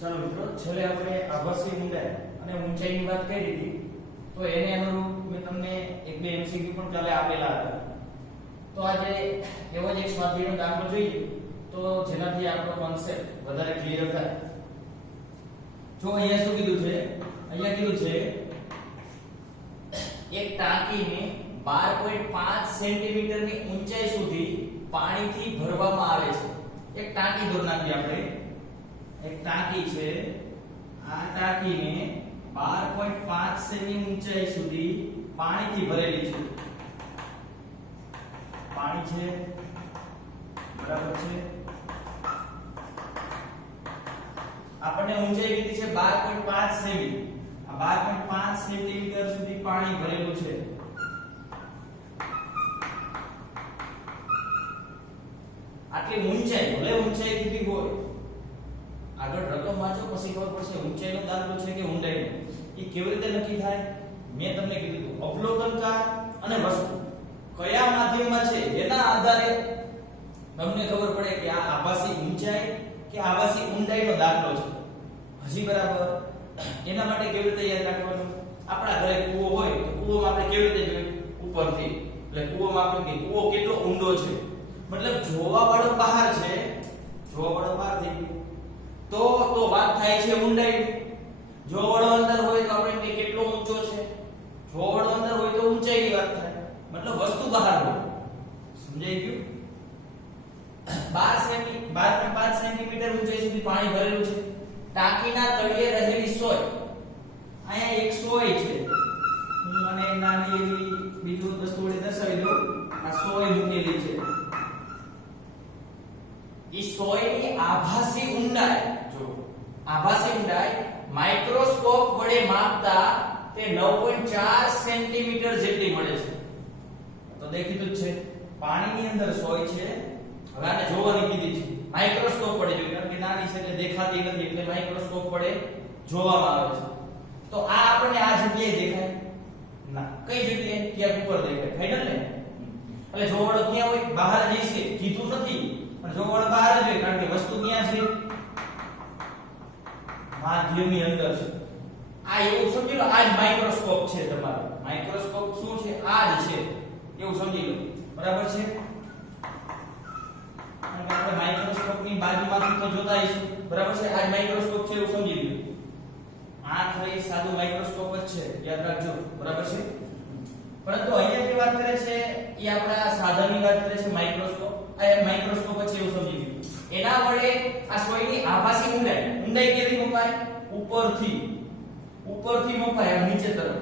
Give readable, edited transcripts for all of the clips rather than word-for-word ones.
ચાલો મિત્રો, છેલ્લે આપણે આભાસી ઊંડાઈ અને ઊંચાઈની વાત કરી હતી, તો એને અનુરૂપ મેં તમને એક બે એમસીક્યુ પણ કાલે આપેલા હતા. તો આજે એવો જ એક સ્વાધ્યાયનો દાખલો જોઈએ તો જેનાથી આપણો કોન્સેપ્ટ વધારે ક્લિયર થાય. જો અહીંયા શું કીધું છે? અહીંયા કીધું છે એક ટાંકીને 12.5 સેન્ટીમીટરની ઊંચાઈ સુધી પાણીથી ભરવામાં આવે છે. એક ટાંકી દોર નાખી આપણે. એક ટાંકી છે, આ ટાંકીને 12.5 સેમી ઊંચાઈ સુધી પાણીથી ભરેલી છે. પાણી છે, બરાબર છે. આપણને ઊંચાઈ કીધી છે 12.5 સેમી. આ 12.5 સેન્ટીમીટર સુધી પાણી ભરેલું છે. આટલી ઊંચાઈ, ભલે ઊંચાઈ કીધી હોય, આગળ રકમ વાંચો પછી ખબર પડશે ઊંચાઈનો દાખલો છે કે ઊંડાઈનો. એ કેવી રીતે નક્કી થાય? મેં તમને કીધું હતું, અવલોકનકાર અને વસ્તુ કયા માધ્યમમાં છે એના આધારે તમને ખબર પડે કે આ આભાસી ઊંચાઈ કે આભાસી ઊંડાઈનો દાખલો છે. હજી બરાબર? એના માટે કેવી રીતે યાદ રાખવાનું? આપણા ઘરે કૂવો હોય તો કૂવોમાં આપણે કેવી રીતે જોઈએ? ઉપરથી. એટલે કૂવોમાં આપણે કે કૂવો કેટલો ઊંડો છે, મતલબ જોવા વાળો બહાર છે, જોવા વાળો બહાર થઈ ગયો તો વાત થાય છે ઊંડાઈ. જો વાળો અંદર હોય તો આપણે કે કેટલો ઊંચો છે, જો વાળો અંદર હોય તો ઊંચાઈની વાત થાય, મતલબ વસ્તુ બહાર હોય. સમજાઈ ગયું? 12.5 સેન્ટીમીટર ઊંચાઈ સુધી પાણી ભરેલું છે. ટાંકીના તળિયે રહેલી સોય, અહીંયા એક સોય છે, હું મને નાની એવી બીજું વસ્તુ વડે દર્શાવી દઉં. આ સોય મૂકેલી છે. ઈ સોયની આભાસી ઊંડાઈ, જો આભાસી ઊંડાઈ માઇક્રોસ્કોપ વડે માપતા તે 9.4 સેન્ટીમીટર જેટલી મળે છે. તો દેખીતું જ છે પાણીની અંદર સોય છે. હવે આને જોવાની કીધી છે, માઇક્રોસ્કોપ વડે જોઈએ, કારણ કે નાની છે એટલે દેખાતી નથી, એટલે માઇક્રોસ્કોપ વડે જોવામાં આવે છે. તો આ આપણને આ જગ્યાએ દેખાય ના, કઈ જગ્યાએ? ક્યાંક ઉપર દેખાય. ફાઇનલ ને? એટલે જોવાળો ક્યાં હોય? બહાર જઈશે, કીધું નથી, પણ જોવાળો બહાર જ હોય, કારણ કે વસ્તુ ક્યાં છે? માધ્યમની અંદર છે. આ એવું સમજી લો, આ જ માઇક્રોસ્કોપ છે તમારો. માઇક્રોસ્કોપ શું છે? આ જ છે, એવું સમજી લો. બરાબર છે? અને આપણે માઇક્રોસ્કોપની બાજુમાંથી તો જોતા આવીશું. બરાબર છે? આ જ માઇક્રોસ્કોપ છે એવું સમજી લો. આ ખાલી સાદું માઇક્રોસ્કોપ જ છે, યાદ રાખજો. બરાબર છે? પરંતુ અહીંયા જે વાત કરે છે એ આપણા સાધનની વાત કરે છે. માઇક્રોસ્કોપ, આ માઇક્રોસ્કોપ છે એવું સમજી લો. એના વડે આ સોયની આભાસી ઊંડાઈ, ઊંડાઈ ક્યાંથી મપાય? ઉપરથી. ઉપરથી મપાય આ નીચે તરફ.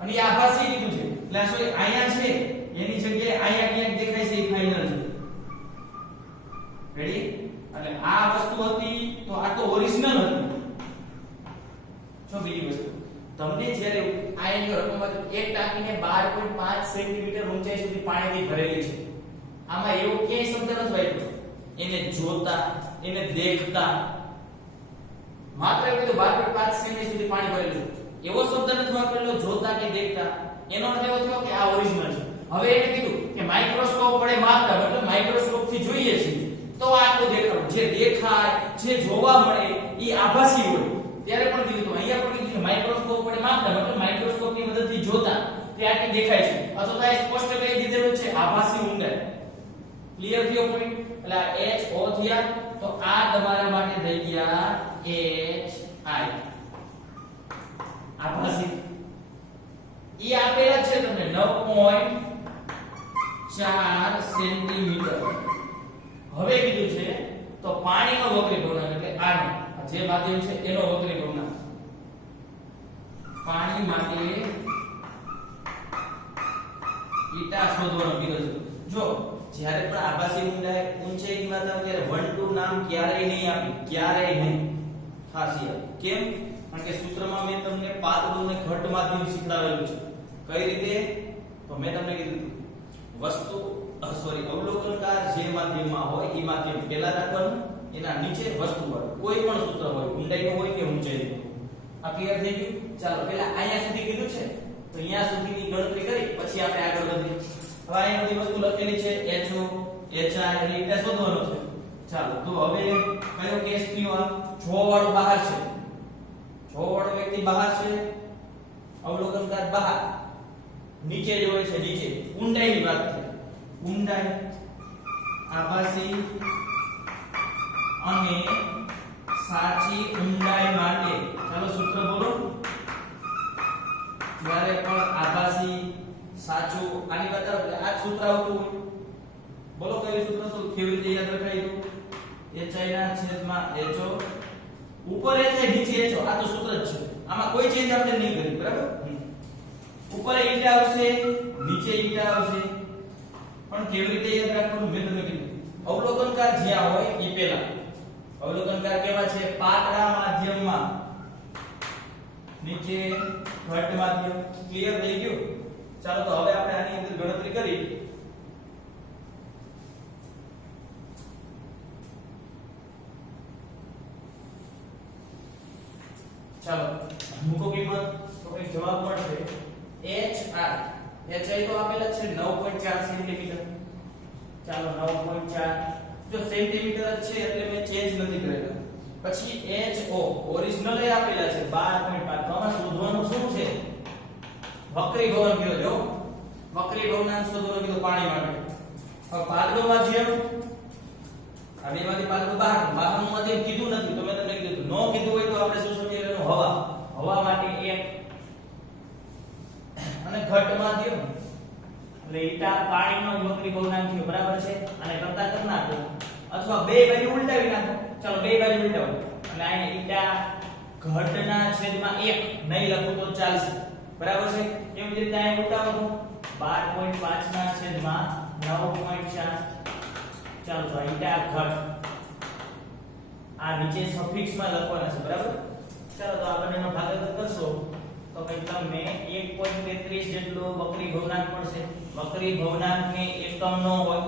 અને એ આભાસી કીધું છે, એટલે આ સોય અહીંયા છે, એની જગ્યાએ અહીંયા ક્યાંક દેખાય છે, એ ફાઇનલ છે. રેડી? એટલે આ વસ્તુ હતી તો આ તો ઓરિજિનલ હતી. જો બીજી વસ્તુ તમને જ્યારે આ એની રકમમાં એક ટાંકીને 12.5 સેન્ટીમીટર ઊંચાઈ સુધી પાણીથી ભરેલી છે, આમાં એવો ક્યાંય શબ્દ નથી વાપર્યો એને જોતા, એને દેખતા. માત્ર એવું કીધું 12.5 સેમી સુધી પાણી ભરેલું, એવો શબ્દ નથી વાપરેલો જોતા કે દેખતા. એનો અર્થ એવો થયો કે આ ઓરિજિનલ છે. હવે એને કીધું કે માઇક્રોસ્કોપ વડે માપતા, મતલબ માઇક્રોસ્કોપ થી જોઈએ છે તો આટલું દેખાડું. જે દેખાય, જે જોવા મળે એ આભાસી હોય. ત્યારે પણ કીધું, અહીંયા પણ કીધું માઇક્રોસ્કોપ વડે માપતા, મતલબ માઇક્રોસ્કોપની મદદથી જોતા તે આટલી દેખાય છે. અથવા તો આ સ્પષ્ટ કહી દીધેલું છે આભાસી ઊંડાઈ. ક્લિયર થયો પોઈન્ટ? એટલે H O થયા, તો આ તમારા માટે થઈ ગયા H I આભાસી. ઈ આપેલા છે તમને 9.4 સેન્ટીમીટર. હવે કીધું છે તો પાણીનો વક્રી ભવનાંક, એટલે આનો જે માધ્યમ છે એનો વક્રી ભવનાંક. પાણી માટે ઈટા શોધવાનો કીધો છે. જો જ્યારે પણ આભાસી ઊંચાઈની વાત આવે ત્યારે 1 2 નામ ક્યારેય નહીં આપી, ક્યારેય નહીં. ખાસ યાદ. કેમ? કારણ કે સૂત્રમાં મેં તમને પાતળું અને ઘટ માધ્યમ શીખડાવેલું છે. કઈ રીતે? તો મેં તમને કીધું વસ્તુ અવલોકનકાર જે માધ્યમમાં હોય એ માધ્યમ પહેલા રાખવાનું, એના નીચે વસ્તુ હોય. કોઈ પણ સૂત્ર હોય, ઊંડાઈનું હોય કે ઊંચાઈનું. આ ક્લિયર થઈ ગયું? ચાલો પહેલા અહીંયા સુધી કીધું છે તો અહીંયા સુધીની ગણતરી કરી પછી આપણે આગળ વધીએ. હવે અહીંયા બધી વસ્તુ લખેલી છે, HO HI અને ઈટા શોધવાનો છે. ચાલો તો હવે કયો કેસ થયો આ જો વાળો બહાર છે, જો વાળો વ્યક્તિ બહાર છે, અવલોકનકાર બહાર, નીચે જોવે છે, નીચે ઊંડાઈની વાત છે, ઊંડાઈ આભાસી અને સાચી ઊંડાઈ માટે ચાલો સૂત્ર બોલો, જ્યારે પણ આભાસી સાચું આની વાત આવે એટલે આ સૂત્ર આવતું હોય, બોલો કયું સૂત્ર તો કેવી રીતે યાદ રખાય તો HI ના છેદમાં HO, ઉપર HI નીચે HO, આ તો સૂત્ર જ છે, આમાં કોઈ ચેન્જ આપણે નહીં કરી, બરાબર? ઉપર ઈટા આવશે, નીચે ઈટા આવશે, પણ કેવી રીતે યાદ રાખવાનું મેં તમને કીધું, અવલોકનકાર જ્યાં હોય એ પહેલા, અવલોકનકાર કેવા છે? પાતળા માધ્યમમાં, નીચે ઘટ માધ્યમ. ક્લિયર થઈ ગયું? ચાલો તો હવે આપણે આની અંદર ગણતરી કરી. ચાલો મૂકો કિંમત તો કઈ જવાબ મળશે HI તો આપેલા છે 9.4 સેન્ટીમીટર. ચાલો 9.4 જો સેન્ટીમીટર જ છે એટલે મેં ચેન્જ નથી કરેલા. પછી HO ઓરિજિનલ એ આપેલા છે 12.5. તો આમાં શોધવાનું શું છે? વક્રી ભવન કીધો, જો વક્રી ભવનાંક શોધવાનું કીધું પાણી માટે. હવે પાતળું માધ્યમ, આ બેમાંથી પાતળું બહારનું માધ્યમ કીધું નથી તો મેં તમને કીધું, નો કીધું હોય તો આપણે શું સમજી લેવાનું? હવા માટે 1 અને ઘટ માધ્યમ એટલે ઈટા પાણીનો વક્રી ભવનાંક થયો, બરાબર છે? અને કરતા કરી નાખો અથવા બે બાજુ ઉલટાવી નાખો. ચાલો બે બાજુ ઉલટાવો અને અહીંયા ઈટા ઘટના છેદમાં 1 નહીં લખું તો ચાલશે, બરાબર છે? કેવી રીતે અહીંયા ઉલટાવો તો 12.5 ના છેદમાં 9.4. ચાલો તો ઈટા ઘટ આ નીચે સફિક્સમાં લખવાના છે, બરાબર? ચાલો તો આ બંનેનો ભાગાકાર કરશો તો ભાઈ તમને 1.33 જેટલો વક્રી ભવનાંક મળશે. વક્રી ભવનાંકને એકમ નો હોય,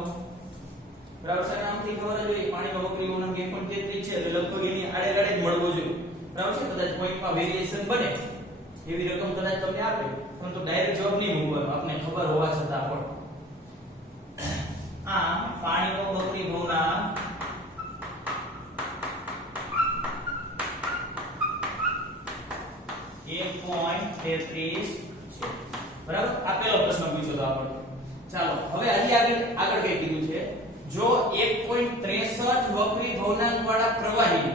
બરાબર છે? નામથી ખબર જ હોય પાણીનો વક્રી ભવનાંક 1.33 છે એટલે લગભગ એની આડે-આડે જ મળવો જોઈએ, બરાબર છે? કદાચ પોઈન્ટમાં વેરીએશન બને એવી રકમ કદાચ તમને આપે પરંતુ ડાયરેક્ટ જવાબ નહીં મૂકવાનો, આપને ખબર હોવા છતાં પણ. આ પાણીનો વક્રી ભવનાંક 1.33 છે, બરાબર? આ પહેલો પ્રશ્ન પૂછ્યો તો આપણે. ચાલો હવે હજી આગળ કઈ કીધું છે? જો 1.63 વક્રી ભવનાંક વાળા પ્રવાહી,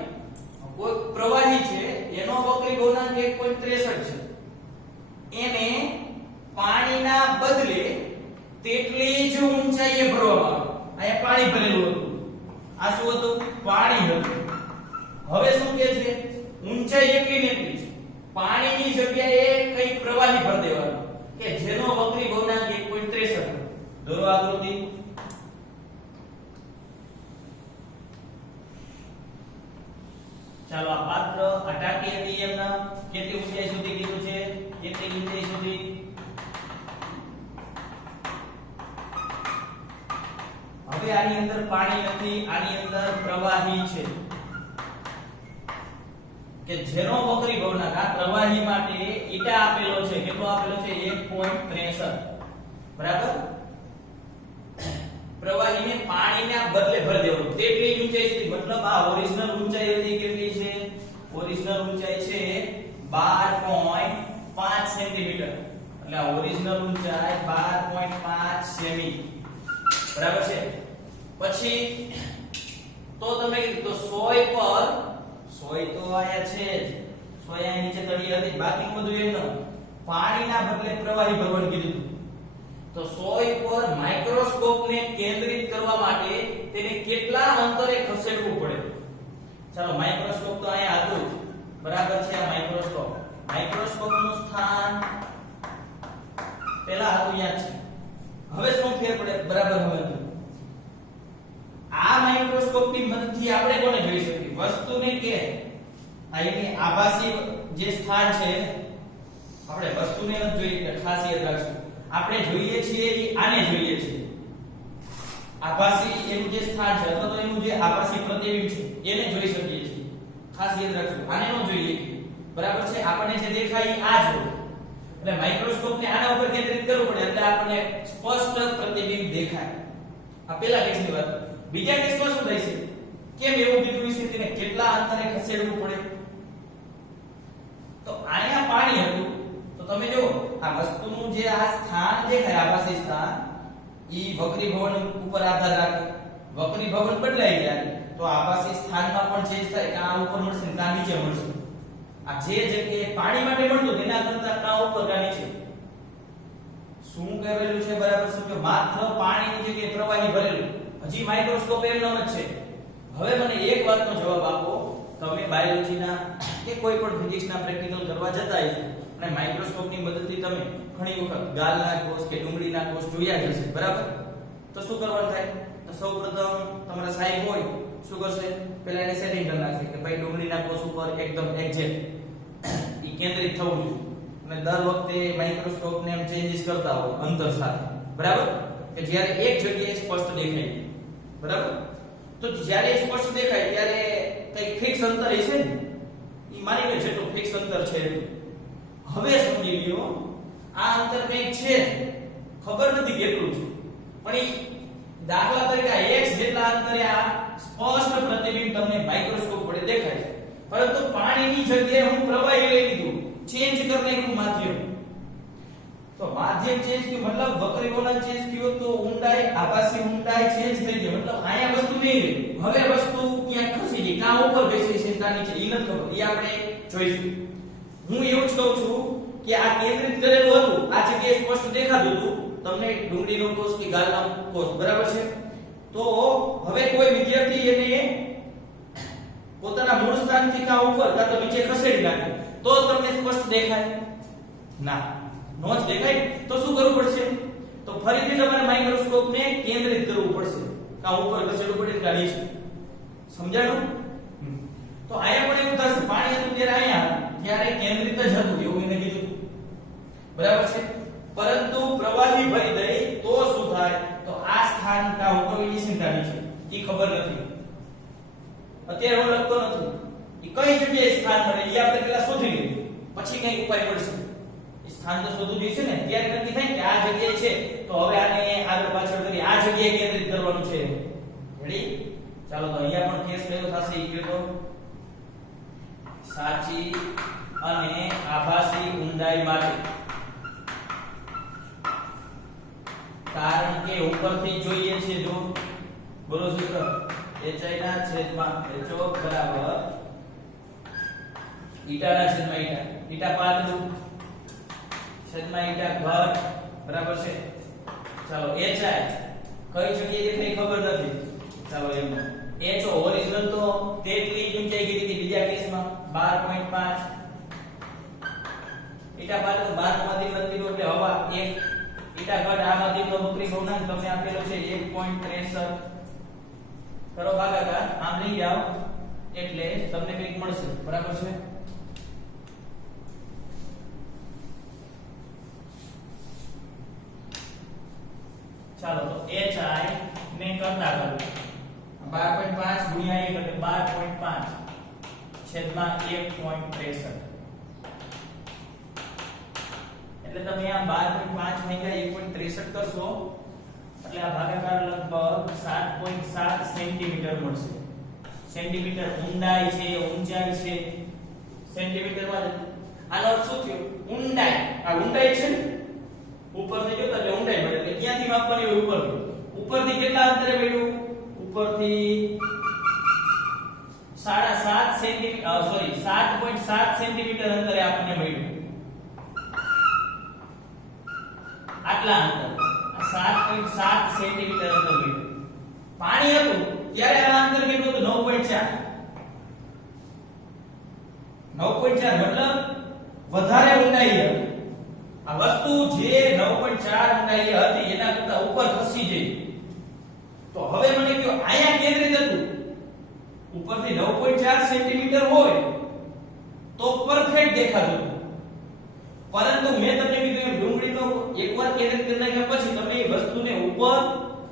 કોઈ પ્રવાહી છે એનો વક્રી ભવનાંક 1.63 છે, એને પાણીના બદલે તેટલી જ ઊંચાઈએ ભરવામાં આવે. અહીંયા પાણી ભરેલું હતું, આ શું હતું? પાણી હતું. હવે શું કહે છે? ઊંચાઈ એટલી ને એટલી છે, પાણીની જગ્યાએ કઈ પ્રવાહી ભર દેવાનું કે જેનો વક્રી ભવનાંક 1.63. દોરો આકૃતિ. ચાલો આ પાત્ર આ ટાંકી હતી એમના કેટલી ઊંચાઈ સુધી કીધું છે? કેટલી ઊંચાઈ સુધી? હવે આની અંદર પાણી નથી, આની અંદર પ્રવાહી છે કે જેનો વક્રી ભવનાંક આ પ્રવાહી માટે ઈટા આપેલો છે. કેટલો આપેલો છે? 1.63, બરાબર? પ્રવાહીને પાણીના બદલે ભરી દેવું તેટલી ઊંચાઈ સુધી, મતલબ આ ઓરિજિનલ ઊંચાઈ હતી કેટલી છે? ઓરિજિનલ ઊંચાઈ છે 12.5 સેન્ટીમીટર. એટલે આ ઓરિજિનલ ઊંચાઈ 12.5 સેમી, બરાબર છે? પછી તો તમે કીધું તો 100 પર 100 તો આયા છે જ, 100 આયા નીચે તળિયે હતી, બાકીનું બધું એમનો પાણીના બદલે પ્રવાહી ભરવાનું કીધું. તો 100 પર માઇક્રોસ્કોપને કેન્દ્રિત કરવા માટે તેને કેટલા અંતરે ખસેડવું પડે? ચાલો માઇક્રોસ્કોપ તો અહીંયા હતું જ, બરાબર છે? આ માઇક્રોસ્કોપ, માઇક્રોસ્કોપનું સ્થાન પહેલા હતું અહીંયા છે. હવે શું ફેર પડે? બરાબર સમજો. આ માઇક્રોસ્કોપની મદદથી આપણે કોને જોઈ શકીએ? વસ્તુને કે આ એની આભાસી જે સ્થાન છે આપણે વસ્તુને જ જોઈએ, ખાસ યાદ રાખશું. આપણે જોઈએ છીએ આને જોઈએ છીએ, આભાસી એનું જે સ્થાન છે અથવા તો એનું જે આભાસી પ્રતિબિંબ છે એને જોઈ શકીએ છીએ. ખાસ યાદ રાખશું, આને ન જોઈએ, બરાબર છે? આપણને જે દેખાય આ જ હોય એટલે માઇક્રોસ્કોપને આના ઉપર કેન્દ્રિત કરવું પડે એટલે આપણને સ્પષ્ટ પ્રતિબિંબ દેખાય. આ પહેલા કેસની વાત. બીજા કેસમાં શું થાય છે? કેમ એવું કીધું છે તેને કેટલા અંતરે ખસેડવું પડે? તો અહીંયા પાણી હતું તો તમે જો આ વસ્તુનું જે આ સ્થાન દેખાય આભાસી સ્થાન ઈ વક્રી ભવન ઉપર આધાર રાખે. વક્રી ભવન બદલાઈ જાય તો આભાસી સ્થાનમાં પણ ચેન્જ થાય કે આ ઉપર મળશે ને આ નીચે મળશે. આ જે જગ્યાએ પાણી માટે મળતું તેના કરતા આ ઉપર કા નીચે. શું કરેલું છે બરાબર સમજો? માત્ર પાણીની જગ્યાએ પ્રવાહી ભરેલું. હજી માઇક્રોસ્કોપ એમનો જ છે. હવે મને એક વાતનો જવાબ આપો. તમે બાયોલોજીના કે કોઈ પણ ફિઝિક્સના પ્રેક્ટિકલ કરવા જતા હશો અને માઇક્રોસ્કોપની મદદથી તમે ઘણી વખત ગાલના કોષ કે ડુંગળીના કોષ જોયા જ હશે બરાબર? તો શું કરવાનું થાય? તો સૌપ્રથમ તમારા સાહેબ હોય શું કરશે? પહેલા એને સેટિંગ કરી નાખશે કે ભાઈ ડુંગળીના કોષ ઉપર એકદમ એક્ઝેક્ટ ઈ કેન્દ્રિત થવું જોઈએ. અને દર વખતે માઇક્રોસ્કોપને એમ ચેન્જીસ કરતા હોય અંતર સાથે બરાબર? કે જ્યારે એક જગ્યાએ સ્પષ્ટ દેખાય બરાબર? તો જ્યારે સ્પષ્ટ દેખાય ત્યારે કઈ ફિક્સ અંતર હશે ને ઈ માની લો જેટલું ફિક્સ અંતર છે. હવે સમજી લ્યો આ અંતર કંઈક છે ખબર નથી કેટલું છે પણ ઈ દાખલા તરીકે x જેટલા અંતરે આ સ્પષ્ટ પ્રતિબિંબ તમને માઇક્રોસ્કોપ વડે દેખાય છે. પરંતુ પાણીની જગ્યાએ હું પ્રવાહી લઈ લીધું, ચેન્જ કરી નાખ્યું માધ્યમ. તો માધ્યમ ચેન્જ થયું મતલબ વક્રીકોણ ચેન્જ થયો તો ઊંડાઈ આભાસી ઊંડાઈ ચેન્જ થઈ ગઈ. મતલબ અહીંયા વસ્તુ નહીં રહી. હવે વસ્તુ ક્યાં ખસી ગઈ, કાં ઉપર બેસી છે કાં નીચે ઈ નથી ખબર. ઈ આપણે જોઈશું. હું એવું જ કહું છું કે આ કેન્દ્રિત કરેલું હતું, આ જગ્યાએ સ્પષ્ટ દેખાતું હતું તમને ડુંગળીનો કોષ કે ગાલનો કોષ બરાબર છે. તો હવે કોઈ વિદ્યાર્થી એને પોતાના મૂળ સ્થાનથી કાં ઉપર કાં તો નીચે ખસેડી નાખે તો તમને સ્પષ્ટ દેખાય ના, નો જ દેખાય. તો શું કરવું પડશે? તો ફરીથી તમારે માઇક્રોસ્કોપને કેન્દ્રિત કરવું પડશે. કાં ઉપર ખસેડવું પડે કાં નીચે. સમજાયું? તો અહીંયા પણ એવું થશે પાણી હતું ત્યારે અહીંયા ત્યારે કેન્દ્રિત જ હતું એવું એને કીધું બરાબર છે. પરંતુ પ્રવાહી ભરી દે તો શું થાય? તો આ સ્થાન કાં ઉપર નીચે કાં નીચે ઈ ખબર નથી. અત્યારે હું લખતો નથી ઈ કઈ જગ્યાએ સ્થાન મળે ઈ આપણે પહેલા શોધી લઈએ પછી કઈ ઉપાય મળશે. સ્થાન તો શોધવું જોઈશે ને. ત્યારે નક્કી થાય કે આ જગ્યાએ છે તો હવે આને આગળ પાછળ કરી આ જગ્યાએ કેન્દ્રિત કરવાનું છે. રેડી? ચાલો તો અહીંયા પણ કેસ કયો થશે ઈ કયો? સાચી અને આભાસી ઊંડાઈ માટે. કારણ કે ઉપરથી જોઈએ છે જો બોલો સૂત્ર HI ના છેદમાં HO બરાબર ઈટા ના છેદમાં ઈટા. ઈટા પાતળું છેદમાં ઈટા ઘટ બરાબર છે. ચાલો HI કઈ જગ્યાએ દેખાય ખબર નથી. ચાલો એમ HO ઓરિજિનલ તો તેટલી જ ઊંચાઈ કીધી હતી બીજા કેસમાં 12.5. ઈટા પાતળું 12 માંથી નથી એટલે હવા 1. ઈટા ઘટ આ માંથી તો વક્રી ભવનાંક તમને આપેલો છે 1.63. કરો ભાગાકાર આમ લઈ જાઓ એટલે તમને કંઈક મળશે બરાબર છે. ચાલો તો HI ને કરતા કરું 12.5 ગુણ્યા 1 એટલે 12.5 છેદમાં 1.63 એટલે તમે આ 12.5 ભાગ્યા 1.63 કરશો એટલે આ ભાગાકાર લગભગ 7.7 સેન્ટીમીટર મળશે. સેન્ટીમીટર ઊંડાઈ છે, ઊંચાઈ છે સેન્ટીમીટરમાં. આનો અર્થ શું થયો? ઊંડાઈ. આ ઊંડાઈ છે ને ઉપરથી જોતા એટલે ઊંડાઈ મળે. એટલે ક્યાંથી માપવાની હોય? ઉપરથી. ઉપરથી કેટલા અંતરે મળ્યું? ઉપરથી 7.5 સેન્ટીમીટર સોરી 7.7 સેન્ટીમીટર અંતરે આપણને મળ્યું. આટલા અંતર 7.7 સેન્ટીમીટર અંતર મળ્યું. પાણી હતું ત્યારે આ અંતર કેટલું હતું? 9.4. 9.4 મતલબ વધારે ઊંડાઈ હતી. આ વસ્તુ જે 9.4 ઊંડાઈ હતી એના કરતા ઉપર ખસી ગઈ. તો હવે મને કહો અહીંયા કેન્દ્રિત હતું ઉપરથી 9.4 સેન્ટીમીટર હોય તો પરફેક્ટ દેખાતું હતું. પરંતુ મેં તમને કીધું એમ ડુંગળીનો એકવાર કેન્દ્રિત કરી નાખ્યા પછી તમે એ વસ્તુને ઉપર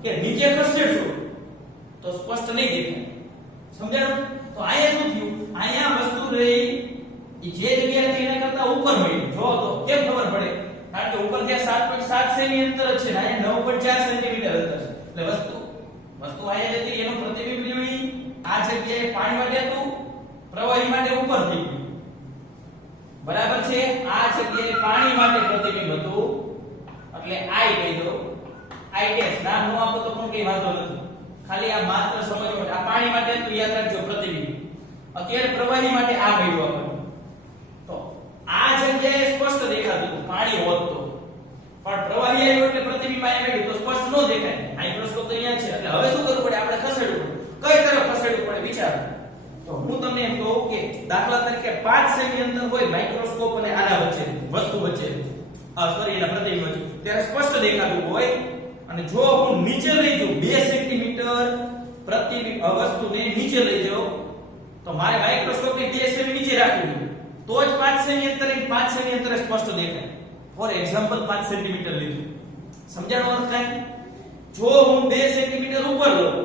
કે નીચે ખસેડશો તો સ્પષ્ટ નહીં દેખાય. સમજાયું? તો અહીંયા શું થયું? અહીંયા વસ્તુ રહી ઈ જે જગ્યાએ હતી એના કરતા ઉપર મળી. જો તો કેમ ખબર પડે? કારણ કે ઉપર ત્યાં 7.7 સેમી અંતર છે ને અહીંયા 9.4 સેન્ટીમીટર અંતર છે. એટલે વસ્તુ અહીંયા જતી એનો પ્રતિબિંબ જોઈ આ જગ્યાએ પાણી માટે હતું, પ્રવાહી માટે ઉપર થઈ ગયું. બરાબર છે. આ જગ્યાએ પાણી માટે પ્રતિબિંબ હતું એટલે I કહી દો. I ડેશ નામ નો આપો તો પણ કઈ વાંધો નથી. ખાલી આ માત્ર સમજવા માટે. આ પાણી માટે હતું, યાદ રાખજો પ્રતિબિંબ. અત્યારે પ્રવાહી માટે આ મળ્યું આપણને. તો આ જગ્યાએ સ્પષ્ટ દેખાતું હતું પાણી હોત તો, પણ પ્રવાહી આવ્યો એટલે પ્રતિબિંબ અહીંયા મળ્યું તો સ્પષ્ટ ન દેખાય. માઇક્રોસ્કોપ તો અહીંયા છે એટલે હવે શું કરવું પડે? આપણે ખસેડવું પડે. કઈ તરફ ખસેડવું પડે વિચારો. તો હું તમને એમ કહું કે દાખલા તરીકે 5 સેમી અંતર હોય માઇક્રોસ્કોપ અને આના વચ્ચે વસ્તુ વચ્ચે, સોરી એના પ્રતિબિંબ વચ્ચે, ત્યારે સ્પષ્ટ દેખાતું હોય. અને જો હું નીચે લઈ જાઉં 2 સેન્ટીમીટર પ્રતિબિંબ વસ્તુને નીચે લઈ જાઉં તો મારે માઇક્રોસ્કોપને 2 સેમી નીચે રાખવું જોઈએ, તો જ 5 સેમી અંતરે 5 સેમી અંતરે સ્પષ્ટ દેખાય. ફોર એક્ઝામ્પલ 5 સેન્ટીમીટર લીધું. સમજાણો અર્થ કાંઈ? જો હું 2 સેન્ટીમીટર ઉપર લઉં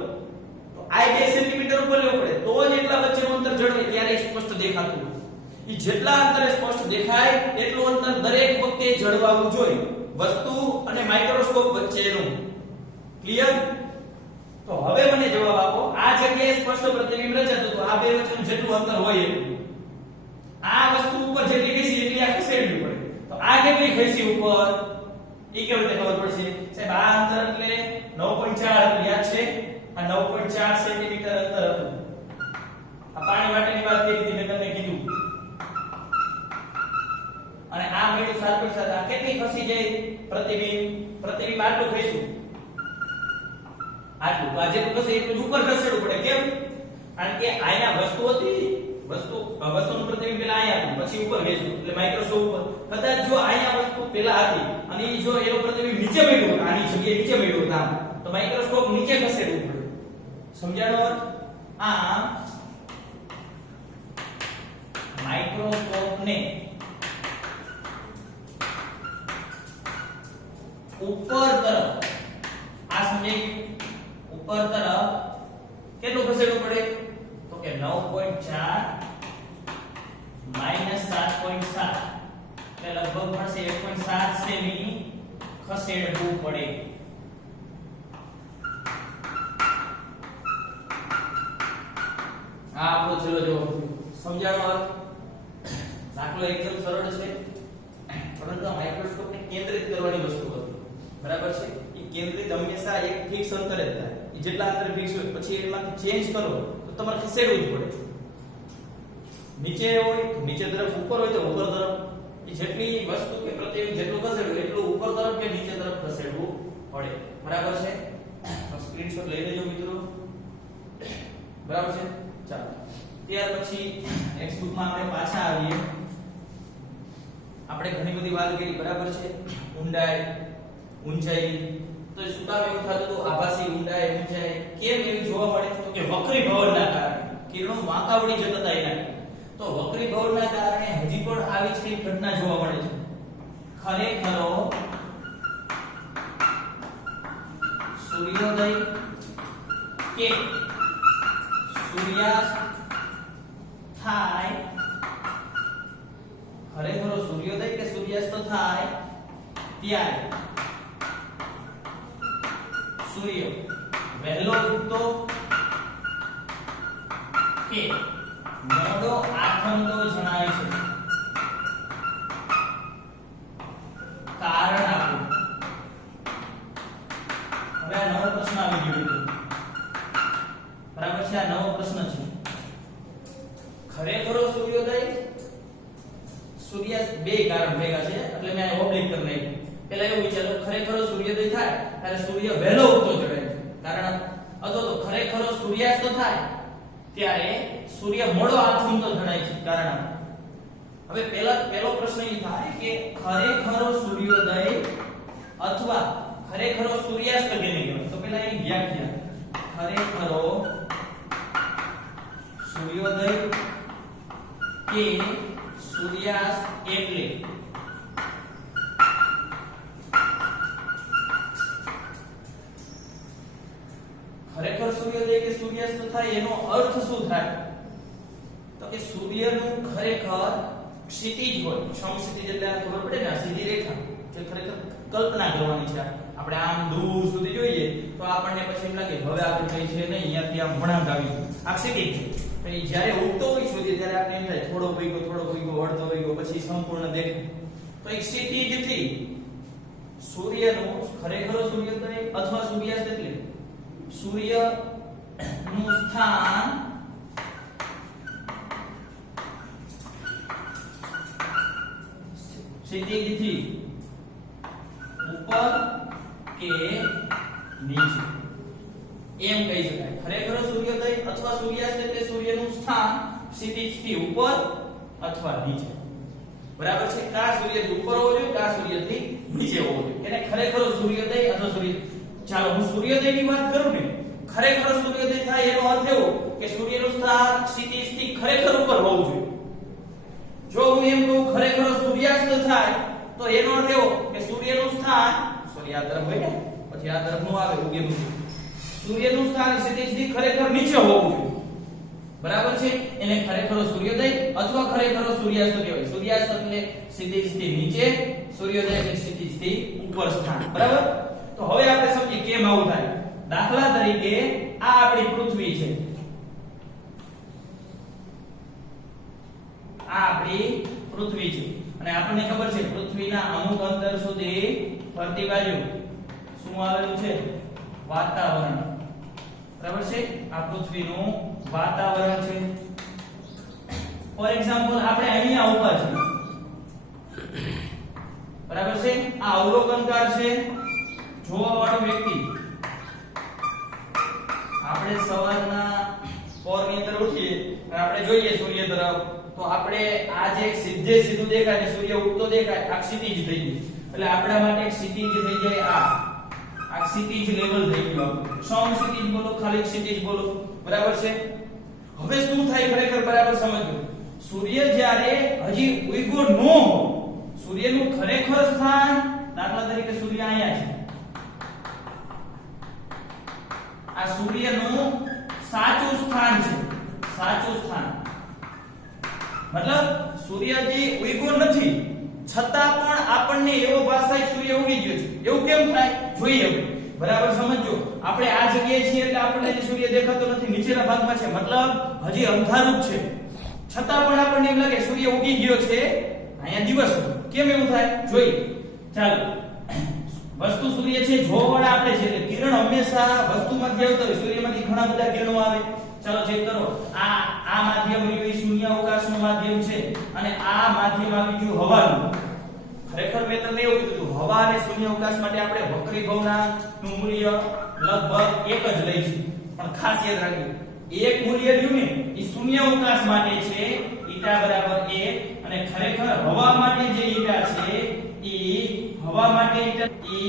તો આ 2 સેન્ટીમીટર ઉપર લેવું પડે તો જ એટલા વચ્ચેનું અંતર જળવાય, ત્યારે સ્પષ્ટ દેખાતું. ઈ જેટલા અંતરે સ્પષ્ટ દેખાય એટલું અંતર દરેક વખતે જળવાવું જોઈએ વસ્તુ અને માઇક્રોસ્કોપ વચ્ચેનું. ક્લિયર? તો હવે મને જવાબ આપો. આ જગ્યાએ સ્પષ્ટ પ્રતિબિંબ રચાતું તો આ બે વચ્ચેનું જેટલું અંતર હોય એટલું. આ વસ્તુ ઉપર જેટલી ખેંચી એટલી આ ખસેડવી પડે. તો આ કેટલી ખેંચી ઉપર ઈ કેવી રીતે ખબર પડશે? સાહેબ આ અંતર એટલે 9.4 યાદ છે? આ 9.4 સેન્ટીમીટર અંતર હતું. આ પાણી માટેની વાત કરી હતી મેં તમને કીધું. અને આ મળ્યું 7.7. આ કેટલી ખસી જાય પ્રતિબિંબ આટલું ખેંચ્યું, આટલું. તો આ જેટલું ખસે એટલું ઉપર ખસેડવું પડે. કેમ? કારણ કે આયા વસ્તુ હતી, વસ્તુનું પ્રતિબિંબ પેલા આયા હતું, પછી ઉપર ખેંચ્યું એટલે માઇક્રોસ્કોપ ઉપર. કદાચ જો આયા વસ્તુ પેલા હતી અને ઈ જો એનો પ્રતિબિંબ નીચે મળ્યું, આની જગ્યાએ નીચે મળ્યું નામ, તો માઇક્રોસ્કોપ નીચે ખસેડવું પડે. સમજાણો? આ માઇક્રોસ્કોપને ઉપર તરફ, આ સમજાય? ઉપર તરફ કેટલું ખસેડવું પડે? તો કે 9.4 - 7.7 એટલે લગભગ મળશે 1.7 સેમી ખસેડવું પડે. આ આપણો ચલો જો સમજાણો. દાખલો એકદમ સરળ છે, પરંતુ માઇક્રોસ્કોપને કેન્દ્રિત કરવાની વસ્તુ હતી. બરાબર છે? એ કેન્દ્રિત હંમેશા એક ફિક્સ અંતરે જ થાય. એ જેટલા અંતરે ફિક્સ હોય પછી એમાંથી ચેન્જ કરો તો તમારે ખસેડવું જ પડે. નીચે હોય તો નીચે તરફ, ઉપર હોય તો ઉપર તરફ. એ જેટલી વસ્તુ કે પ્રતિબિંબ જેટલું ખસેડવું એટલું ઉપર તરફ કે નીચે તરફ ખસેડવું પડે. બરાબર છે? સ્ક્રીનશોટ લઈ લેજો મિત્રો. બરાબર છે? ચાલો ત્યાર પછી નેક્સ્ટ બુકમાં આપણે પાછા આવીએ. આપણે ઘણી બધી વાત કરી. બરાબર છે? ઊંડાઈ, ઊંચાઈ. તો શું કામ એવું થતું હતું? આભાસી ઊંડાઈ, ઊંચાઈ કેમ એવું જોવા મળે? તો કે વક્રીભવનના કારણે કિરણો વાંકા વળી જતા હતા એના. તો વક્રીભવનના કારણે હજી પણ આવી જ કઈ ઘટના જોવા મળે છે. ખરેખરો સૂર્યોદય કે સૂર્યાસ્ત થાય, ખરેખરો સૂર્યોદય કે સૂર્યાસ્ત થાય ત્યારે સૂર્ય વહેલો ઉગતો કે મોડો આથમતો જણાય છે. કારણ આપો. હવે આ નવો પ્રશ્ન આવી ગયો. બરાબર છે? આ નવો પ્રશ્ન છે. ખરેખરો સૂર્યોદય સૂર્યાસ્ત બે કારણ ભેગા છે એટલે મેં આ ઓબ્લિક કરી નાખ્યું. પહેલા એવું વિચારો ખરેખરો સૂર્યોદય થાય ત્યારે સૂર્ય વહેલો ઉગતો જણાય છે કારણ, અથવા તો ખરેખરો સૂર્યાસ્ત થાય ત્યારે સૂર્ય મોડો આથમતો જણાય છે કારણ. હવે પહેલો પ્રશ્ન એ થાય કે ખરેખરો સૂર્યોદય અથવા ખરેખરો સૂર્યાસ્ત કેને કહેવાય? તો પહેલા એની વ્યાખ્યા. ખરેખરો સૂર્યોદય કે સૂર્યાસ્ત એટલે ખરેખર સૂર્યોદય કે સૂર્યાસ્ત થાય એનો અર્થ શું થાય? તો કે સૂર્યનું ખરેખર ક્ષિતિજ હોય. સમક્ષિતિજ એટલે ખબર પડે ને, સીધી રેખા જે ખરેખર કલ્પના કરવાની છે. આપણે આમ દૂર સુધી જોઈએ તો આપણને પછી એમ લાગે હવે આપણે કઈ છે નહીં, અહીંયાથી આમ વળાંક આવી આ ક્ષિતિજ છે. પણ જ્યારે ઉગતો હોય સૂર્ય ત્યારે આપણે એમ થાય થોડો ભીગો અડધો ભીગો પછી સંપૂર્ણ દેખાય. તો એક ક્ષિતિજથી સૂર્યનો ખરેખર સૂર્યોદય અથવા સૂર્યાસ્ત એટલે સૂર્યનું સ્થાન ક્ષિતિજથી ઉપર કે નીચે એમ કહી શકાય. ખરેખર સૂર્યોદય અથવા સૂર્યાસ્ત એટલે સૂર્યનું સ્થાન ક્ષિતિજથી ઉપર અથવા નીચે. બરાબર છે. કા સૂર્યથી ઉપર હોવો જોઈએ, કા સૂર્યથી નીચે હોવો જોઈએ. એને ખરેખર સૂર્યોદય અથવા સૂર્ય. ચાલો હું સૂર્યોદયની વાત કરું ને, ખરેખર સૂર્યોદય થાય એનો અર્થ એવો કે સૂર્યનું સ્થાન ક્ષિતિજથી ખરેખર ઉપર હોવું જોઈએ. જો હું એમ કહું ખરેખર સૂર્યાસ્ત થાય તો એનો અર્થ એવો કે સૂર્યનું સ્થાન આ તરફ હોય ને પછી આ તરફનું આવે ઉગેલું. સૂર્યનું સ્થાન ક્ષિતિજથી ખરેખર નીચે હોવું જોઈએ. બરાબર છે. એને ખરેખર સૂર્યોદય અથવા ખરેખર સૂર્યાસ્ત કહેવાય. સૂર્યાસ્ત એટલે ક્ષિતિજથી નીચે, સૂર્યોદય એટલે ક્ષિતિજથી ઉપર સ્થાન. બરાબર. તો હવે આપણે સમજીએ કેમ આવું થાય. દાખલા તરીકે આ આપણી પૃથ્વી છે, આ આપણી પૃથ્વી છે અને આપણને ખબર છે પૃથ્વીના અમુક અંતર સુધી ફરતી બાજુ શું આવેલું છે? વાતાવરણ. બરાબર છે. આ પૃથ્વીનું વાતાવરણ છે. ફોર એક્ઝામ્પલ આપણે અહીંયા ઊભા છીએ. બરાબર છે. આ અવલોકનકાર છે, જોવાવાળો વ્યક્તિ. આપણે સવારના પોરની અંદર ઉઠીએ અને આપણે જોઈએ સૂર્ય તરફ તો આપણે આ જે સીધું દેખાય ને સૂર્ય ઉગતો દેખાય આ ક્ષિતિજ થઈ ગયું. એટલે આપણા માટે ક્ષિતિજ થઈ જાય આ ક્ષિતિજ લેવલ થઈ ગયું. સમ ક્ષિતિજ બોલો, ખાલી ક્ષિતિજ બોલો. બરાબર છે. હવે શું થાય ખરેખર બરાબર સમજો. સૂર્ય જ્યારે હજી ઉગ્યો ન હોય, સૂર્યનું ખરેખર સ્થાન દાખલા તરીકે સૂર્ય અહીંયા છે. આ સૂર્યનું સાચું સ્થાન છે, સાચું સ્થાન. મતલબ સૂર્ય જે ઉગ્યો નથી છતાં પણ આપણને એવો ભાસ થાય સૂર્ય ઉગી ગયો છે. એવું કેમ થાય જોઈએ. બરાબર સમજો. આપણે આ જગ્યાએ છીએ એટલે આપણને સૂર્ય દેખાતો નથી, નીચેના ભાગમાં છે, મતલબ હજી અંધારું છે. છતાં પણ આપણને એમ લાગે સૂર્ય ઉગી ગયો છે. અહીંયા દિવસ કેમ એવું થાય જોઈએ. ચાલો, વસ્તુ સૂર્ય છે, જોવાળા આપણે છે એટલે કિરણ હંમેશા વસ્તુમાંથી આવતા હોય. સૂર્યમાંથી ઘણા બધા કિરણો આવે. ચાલો ચેક કરો. આ માધ્યમ એ શૂન્યાવકાશનું માધ્યમ છે અને આ માધ્યમ આવી ગયું હવાનું. ખરેખર મેં તમને એવું કીધું હવા અને શૂન્યાવકાશ માટે આપણે વક્રીભવનાંકનું મૂલ્ય લગભગ એક જ લઈશું. પણ ખાસ યાદ રાખજો એક મૂલ્ય લ્યું ને એ શૂન્યાવકાશ માટે છે ઈટા બરાબર 1 અને ખરેખર હવા માટે જે ઈટા છે એ હવા માટે ઈટા એ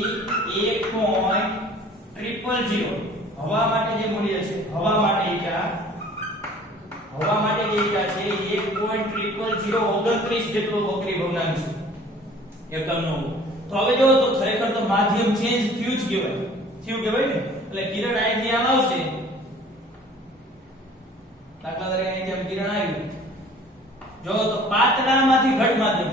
1.000. હવા માટે જે મૂલ્ય છે હવા માટે જે ઈટા છે 1.00029 જેટલો વક્રીભવનાંક છે એકમનો. તો હવે જો તો ખરેખર તો માધ્યમ ચેન્જ થયું કહેવાય ને. એટલે કિરણ અહીંથી આમ આવશે. દાખલા તરીકે અહીંથી આમ કિરણ આવ્યું. જો તો પાતળામાંથી ઘટ માધ્યમ,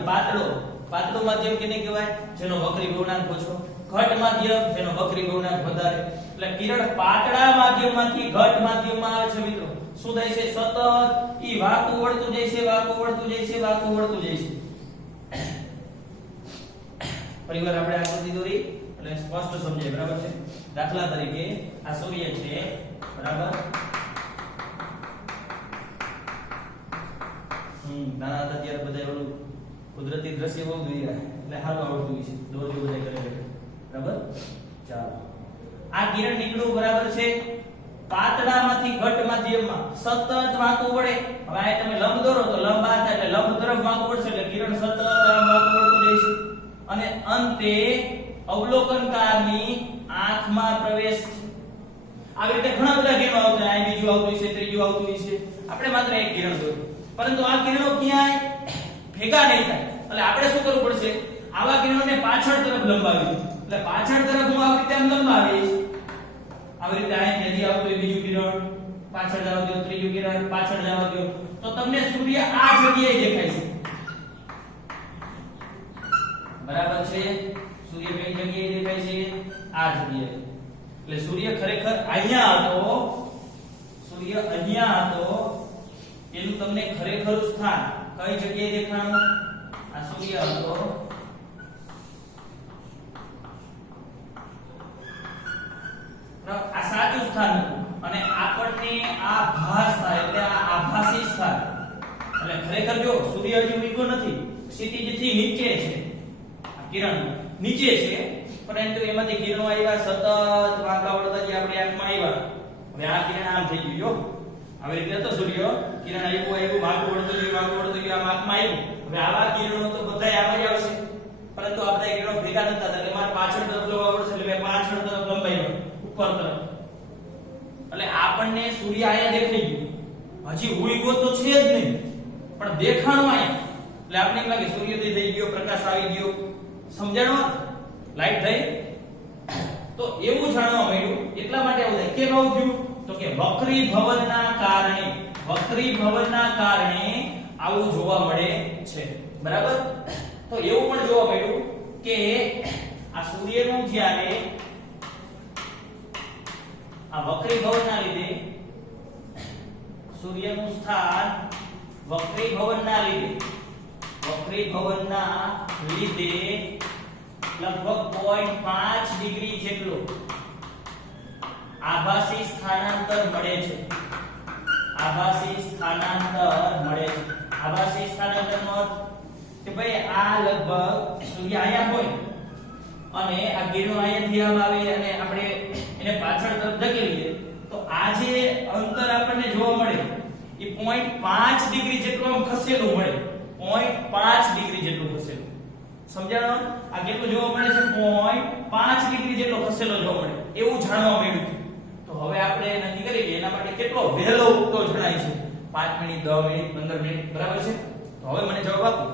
પાતળો માધ્યમ કેને કહેવાય? જેનો વક્રીભવનાંક ઓછો. ઘટ માધ્યમ જેનો વક્રીભવનાંક વધારે. એટલે કિરણ પાતળા માધ્યમમાંથી ઘટ માધ્યમમાં આવે છે મિત્રો. શું થાય છે? સતત ઈ વાંકું વળતું જાય છે. પરિવાર આપણે આકૃતિ દોરી એટલે સ્પષ્ટ સમજાય. બરાબર છે. દાખલા તરીકે આ સૂર્ય છે. બરાબર. નાના હતા ત્યારે બધા ઓલું કુદરતી દ્રશ્ય બહુ જોયા એટલે હાલમાં આવડતું છે. દોરજો બધા કરે. બરાબર. ચાલો, આ કિરણ નીકળ્યું. બરાબર છે. પાતળામાંથી ઘટ માધ્યમમાં સતત વાંકું વળે. હવે આ તમે લંબ દોરો તો લંબ આ થાય એટલે લંબ તરફ વાંકું વળશે એટલે કિરણ સતત આમ વાંકું વળતું જાય છે અને અંતે અવલોકનકારની આંખમાં પ્રવેશ. આવી રીતે ઘણા બધા કિરણો આવતા હોય. બીજું આવતું છે, ત્રીજું આવતું છે. આપણે માત્ર એક કિરણ દોર્યું પરંતુ આ કિરણો ક્યાંય ભેગા નહીં થાય. એટલે આપણે શું કરવું પડશે? આવા કિરણોને પાછળ તરફ લંબાવી. એટલે પાછળ તરફ હું આવી રીતે આમ લંબાવીશ. આવી રીતે અહીં નદી આવતું હોય બીજું કિરણ પાછળ જવા દો, ત્રીજું કિરણ પાછળ જવા દો તો તમને સૂર્ય આ જગ્યાએ દેખાય છે. બરાબર છે. સૂર્ય કઈ જગ્યાએ દેખાય છે? આ જગ્યાએ. એટલે સૂર્ય ખરેખર અહીંયા હતો, સૂર્ય અહીંયા હતો તમને ખરેખર સ્થાન કઈ જગ્યાએ દેખાણું? આ સૂર્ય હતો, આ સાચું સ્થાન હતું અને આપણને આ ભાસ થાય એટલે આ આભાસી સ્થાન એટલે ખરેખર જો સૂર્ય હજી ઉગ્યો નથી, ક્ષિતિજથી નીચે છે, આ કિરણ નીચે છે, પરંતુ એમાંથી કિરણો આવ્યા સતત વાંકા વળતા જે આપણે આંખમાં આવ્યા. હવે આ કિરણ આમ થઈ ગયું જો આવી રીતે તો સૂર્ય કિરણ આવ્યું વાંકું વળતું ગયું આમ આંખમાં આવ્યું. હવે આવા કિરણો તો બધાય આમ જ આવશે, પરંતુ આ બધા કિરણો ભેગા નતા એટલે મારે પાછળ તરફ લંબાવવા પડશે એટલે મેં પાછળ તરફ લંબાવ્યો ઉપર તરફ. એટલે આપણને સૂર્ય આયા દેખાઈ ગયો, હજી ઉગ્યો તો છે જ નહીં પણ દેખાણો આયા એટલે આપણે એમ લાગે સૂર્યોદય થઈ ગયો, પ્રકાશ આવી ગયો. સમજાણો? લાઈટ થઈ તો એવું જાણવા મળ્યું. એટલા માટે આવું થાય. કેમ આવું થયું? તો કે વક્રીભવનના કારણે આવું જોવા મળે છે. બરાબર? તો એવું પણ જોવા મળ્યું કે આ સૂર્યનું જ્યારે આ વક્રીભવનના લીધે સૂર્યનું સ્થાન વક્રીભવનના લીધે લગભગ 0.5 ડિગ્રી જેટલું આભાસી સ્થાનાંતર મળે છે. આભાસી સ્થાનાંતરનો અર્થ કે ભાઈ આ લગભગ સૂર્ય અહીંયા હોય અને આ કિરણો અહીંયાથી આમ આવે અને આપણે એને પાછળ તરફ ધકેલીએ તો આ જે અંતર આપણને જોવા મળે એ 0.5 ડિગ્રી જેટલું આમ ખસેલું મળે. 0.5 ડિગ્રી જેટલું ખસેલું. સમજાણો? આ કેટલું જોવા મળે છે? 0.5 ડિગ્રી જેટલો ખસેલો જોવા મળે એવું જાણવા મળ્યું. તો હવે આપણે નક્કી કરીએ કે એના માટે કેટલો વહેલો ઉગતો જણાય છે. 5 મિનિટ, 10 મિનિટ, 15 મિનિટ, બરાબર છે? તો હવે મને જવાબ આપો.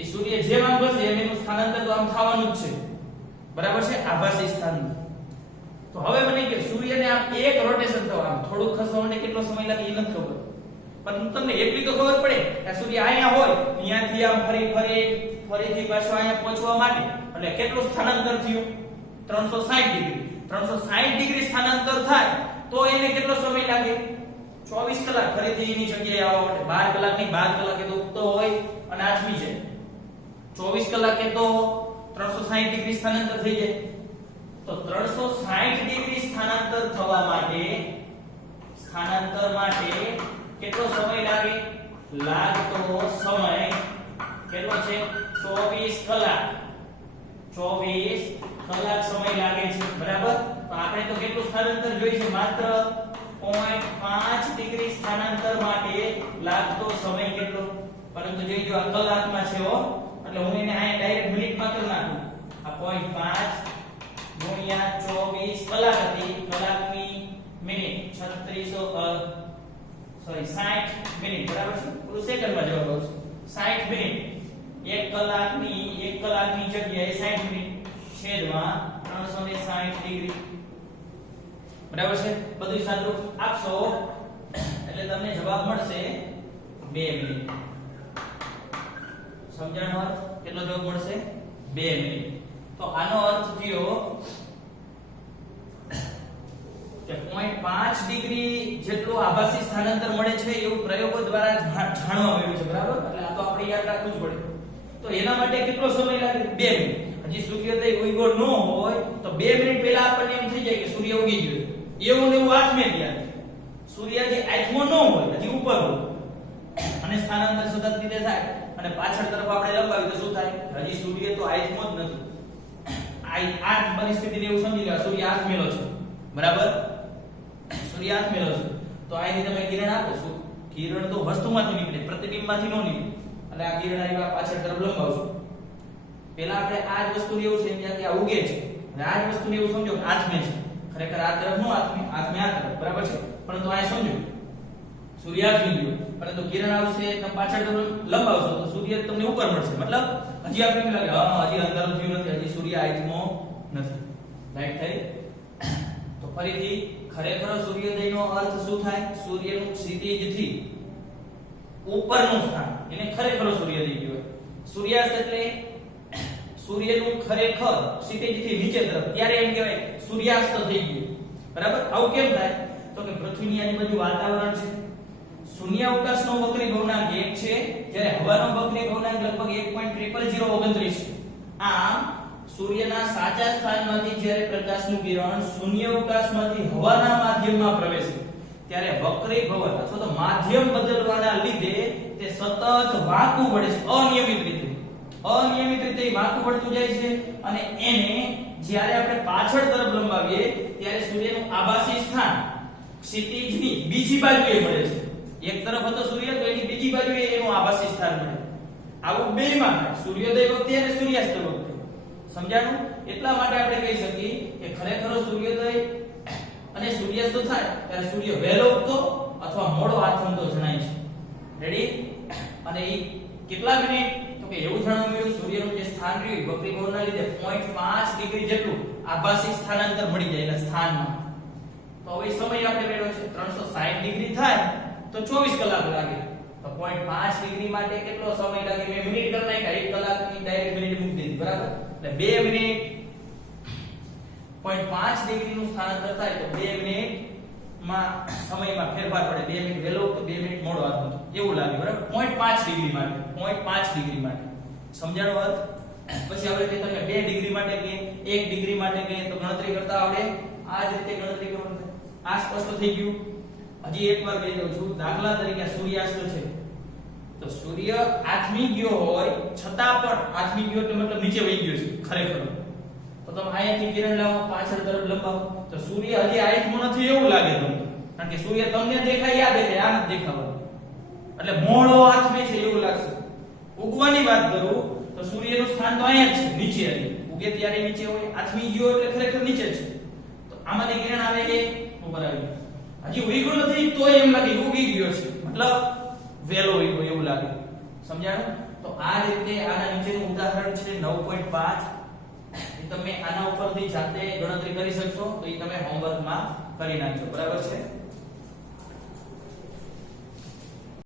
એ સૂર્ય જેમ આમ ખસે એમ એનું સ્થાનાંતર તો આમ થવાનું જ છે. બરાબર છે? આભાસી સ્થાન. તો હવે મને કે સૂર્યને આમ એક રોટેશન થવા આમ થોડું ખસવા માટે કેટલો સમય લાગે એ નથી ખબર, પણ તમને એટલી તો ખબર પડે કે સૂર્ય અહીંયા હોય અહીંયાથી આમ ફરીથી પાછો અહીંયા પહોંચવા માટે એટલે કેટલું સ્થાનાંતર થયું? 360 ડિગ્રી. 360 ડિગ્રી સ્થાનાંતર થાય તો એને કેટલો સમય લાગે? 24 કલાક ફરીથી એની જગ્યાએ આવવા માટે. 12 કલાક નહીં, 12 કલાકે તો ઉગતો હોય અને આથમી જાય. 24 કલાકે તો 360 ડિગ્રી સ્થાનાંતર થઈ જાય. તો 360 ડિગ્રી સ્થાનાંતર થવા માટે કેટલો સમય લાગે? લાગતો સમય કેટલો છે? 24 કલાક. 24 કલાક સમય લાગે છે. બરાબર? તો આપણે તો કેટલું સ્થાનાંતર જોઈએ છે? માત્ર 0.5 ડિગ્રી સ્થાનાંતર માટે લાગતો સમય કેટલો? પરંતુ જોઈ જો આ કલાકમાં છે હો, એટલે હું એને આ ડાયરેક્ટ મિનિટમાં કરી નાખું. આ 0.5 ગુણ્યા 24 કલાક હતી, કલાકની મિનિટ 60 મિનિટ. બરાબર છે? પૂરું સેકન્ડમાં જવાબ આવશે. 60 મિનિટ. 1 કલાકની જગ્યાએ 60 મિનિટ છેદમાં 360 ડિગ્રી. બરાબર છે? બધું સાદું આપશો એટલે તમને જવાબ મળશે 2 મિનિટ. સમજાણો અર્થ? કેટલો જવાબ મળશે? 2 મિનિટ. તો આનો અર્થ થયો કે 0.5 ડિગ્રી જેટલું આભાસી સ્થાનાંતર મળે છે એવું પ્રયોગો દ્વારા જાણવા મળ્યું છે. બરાબર? એટલે આ તો આપણે યાદ રાખવું જ પડે. તો એના માટે કેટલો સમય લાગે? 2 મિનિટ. હજી સૂર્યોદય ઉગ્યો ન હોય તો 2 મિનિટ પહેલા આપણને એમ થઈ જાય કે સૂર્ય ઉગી ગયો. એવું ને એવું આથમે ગયા. સૂર્ય જે આથમો ન હોય, હજી ઉપર હોય અને સ્થાનાંતર સતત રીતે થાય અને પાછળ તરફ આપણે લંબાવી તો શું થાય? હજી સૂર્ય તો આથમો જ નથી. આ પરિસ્થિતિને એવું સમજી લો સૂર્ય આથમેલો છે. બરાબર? સૂર્ય આથમેલો છે તો આ રીતે તમે કિરણ આપો છો. કિરણ તો વસ્તુમાંથી નીકળે, પ્રતિબિંબમાંથી ન નીકળે. એટલે આ કિરણ આવ્યા પાછળ તરફ લંબાવશું. પહેલા આપણે આ જ વસ્તુને એવું સમજ્યા કે આ ઉગે છે અને આ જ વસ્તુને એવું સમજો કે આથમે છે. ખરેખર આ તરફ નો આથમે આ તરફ. બરાબર છે? પરંતુ આ સમજો સૂર્ય આથમી ગયો પરંતુ કિરણ આવશે તમે પાછળ તરફ લંબાવશો તો સૂર્ય તમને ઉપર મળશે. મતલબ હજી આપણે લાગે હા હજી અંધારું થયું નથી, હજી સૂર્ય આથમો નથી. રાઈટ થઈ? તો ફરીથી ખરેખર સૂર્યોદયનો અર્થ શું થાય? સૂર્યનું ક્ષિતિજથી ઉપરનું સ્થાન એને ખરેખર સૂર્યોદય કહેવાય. સૂર્યાસ્ત એટલે સૂર્યનું ખરેખર ક્ષિતિજથી નીચે તરફ, ત્યારે એમ કહેવાય સૂર્યાસ્ત થઈ ગયું. બરાબર? આવું કેમ થાય? તો કે પૃથ્વીની આજુબાજુ વાતાવરણ છે, શૂન્યાવકાશનો વક્રી ભવનાંક 1 છે જ્યારે હવાનો વક્રી ભવનાંક લગભગ 1.0029 છે. આમ સૂર્યના સાચા સ્થાનમાંથી જ્યારે પ્રકાશનું કિરણ શૂન્યાવકાશમાંથી હવાના માધ્યમમાં પ્રવેશે ત્યારે વક્રીભવન અથવા તો માધ્યમ બદલવાના લીધે તે સતત વાંકું વળે છે, અનિયમિત રીતે વાંકું વળતું જાય છે અને એને જ્યારે આપણે પાછળ તરફ લંબાવીએ ત્યારે સૂર્યનું આભાસી સ્થાન ક્ષિતિજની બીજી બાજુએ મળે છે. એક તરફ હતો સૂર્ય તો એની બીજી બાજુએ એનું આભાસી સ્થાન મળે. આવું બેમાં થાય, સૂર્યોદય વખતે અને સૂર્યાસ્ત વખતે. સમજાણું? એટલા માટે આપણે કહી શકીએ કે ખરેખર સૂર્યોદય અને સૂર્યાસ્ત થાય ત્યારે સૂર્ય વહેલો ઉગતો અથવા મોડો આથમતો જણાય છે. રેડી? અને એ કેટલા મિનિટ તો કે એવું જાણવા મળ્યું સૂર્યનું જે સ્થાન રહ્યું વક્રીભવનના લીધે 0.5 ડિગ્રી જેટલું આભાસી સ્થાનાંતર મળી જાય એના સ્થાનમાં. તો હવે સમય આપણે મેળવ્યો છે 360 ડિગ્રી થાય તો 24 કલાક લાગે. તો 0.5 ડિગ્રી માટે કેટલો સમય લાગે? મેં મિનિટ કરી નાખ્યા, 1 કલાકની ડાયરેક્ટ મિનિટ મૂકી દીધી, બરાબર? એટલે 2 મિનિટ 0.5 ડિગ્રીનું સ્થાનાંતર થાય તો 2 મિનિટમાં સમયમાં ફેરફાર પડે. 2 મિનિટ વહેલો તો 2 મિનિટ મોડો આથમતો એવું લાગે, બરાબર? 0.5 ડિગ્રી માટે 0.5 ડિગ્રી માટે સમજાણો વાત? પછી આપણે કે તમે 2 ડિગ્રી માટે કે 1 ડિગ્રી માટે કે તો ગણતરી કરતા આવડે? આ જ રીતે ગણતરી કરવાની. આ સ્પષ્ટ થઈ ગયું. હજી એકવાર કહી દઉં છું, દાખલા તરીકે સૂર્યાસ્ત છે તો સૂર્ય આથમી ગયો હોય છતાં પણ આથમી ગયો એટલે મતલબ નીચે વહી ગયો છે ખરેખર, તો તમે અહીંયાથી કિરણ લાવો પાછળ તરફ લંબાવો તો સૂર્ય હજી આથમો નથી એવું લાગે તમને, કારણ કે સૂર્ય તમને દેખાય આ દેખાય, આ નથી દેખાવાનું, એટલે મોડો આથમે છે એવું લાગશે. ઉગવાની વાત કરું તો સૂર્યનું સ્થાન તો અહીંયા જ છે, નીચે ઉગે ત્યારે નીચે હોય, આથમી ગયો એટલે ખરેખર નીચે છે. તો આમાંથી કિરણ આવે કે ઉપર આવી, હજી ઉગ્યો નથી તો એમ લાગે ઉગી ગયો છે, મતલબ વેલો ઉગ્યો એવું લાગે. સમજાણું? તો આ રીતે આના નીચેનું ઉદાહરણ છે 9.5. તમે આના ઉપરથી જાતે ગણતરી કરી શકશો, તો એ તમે હોમવર્કમાં કરી નાખજો, બરાબર છે?